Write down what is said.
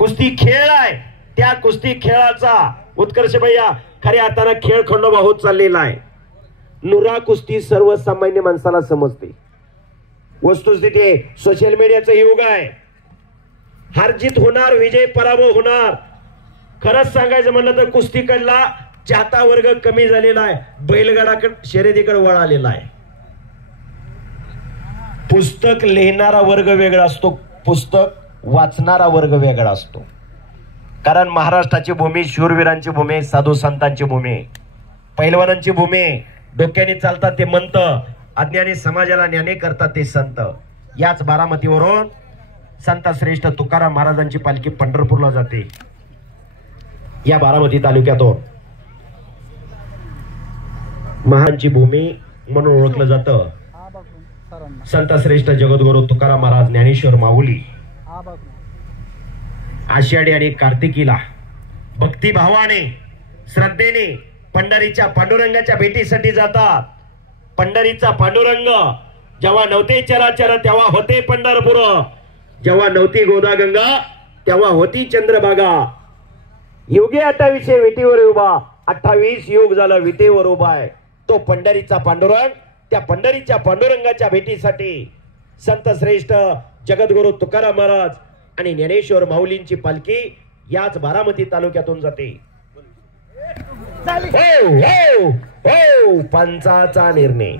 कुस्ती खेळ आहे, त्या कुस्ती खेळाचा उत्कर्ष भैया खऱ्या अर्थानं खेळ खंडोबा होत चाललेला आहे. नुरा कुस्ती सर्वसामान्य माणसाला समजते. वस्तुस्थिती सोशल मीडियाचं युग आहे. हारजीत होणार, विजय पराभव होणार. खरंच सांगायचं म्हणलं तर कुस्तीकडला चाहता वर्ग कमी झालेला आहे, बैलगाडाकडे शर्यतीकडे वळालेला आहे. पुस्तक लिहिणारा वर्ग वेगळा असतो, पुस्तक वाचणारा वर्ग वेगळा असतो. कारण महाराष्ट्राची भूमी शूरवीरांची भूमी, साधू संतांची भूमी, पैलवानांची भूमी. डोक्याने चालतात ते मंत, अज्ञानी समाजाला ज्ञानी करतात ते संत. याच बारामतीवरून संत श्रेष्ठ तुकाराम महाराजांची पालखी पंढरपूरला जाते. या बारामती तालुक्यातून महाराजांची भूमी म्हणून ओळखलं जातं. संत श्रेष्ठ जगद्गुरु तुकाराम महाराज, ज्ञानेश्वर माऊली आषाढी आणि कार्तिकीला भक्तिभावाने श्रद्धेने पंढरीच्या पांडुरंगाच्या भेटीसाठी जातात. पंढरीचा पांडुरंग जेव्हा नव्हते चराचर तेव्हा होते पंढरपूर, जेव्हा नव्हती गोदागंगा तेव्हा होती चंद्रभागा. युगे 28 विटेवर उभा, 28 युग झालं विटेवर उभा आहे तो पंढरीचा पांडुरंग. त्या पंढरीच्या पांडुरंगाच्या भेटीसाठी संत श्रेष्ठ जगद्गुरु तुकाराम महाराज आणि ज्ञानेश्वर माऊलींची पालखी याच बारामती तालुक्यातून जाते. हो हो हो, पंचाचा निर्णय.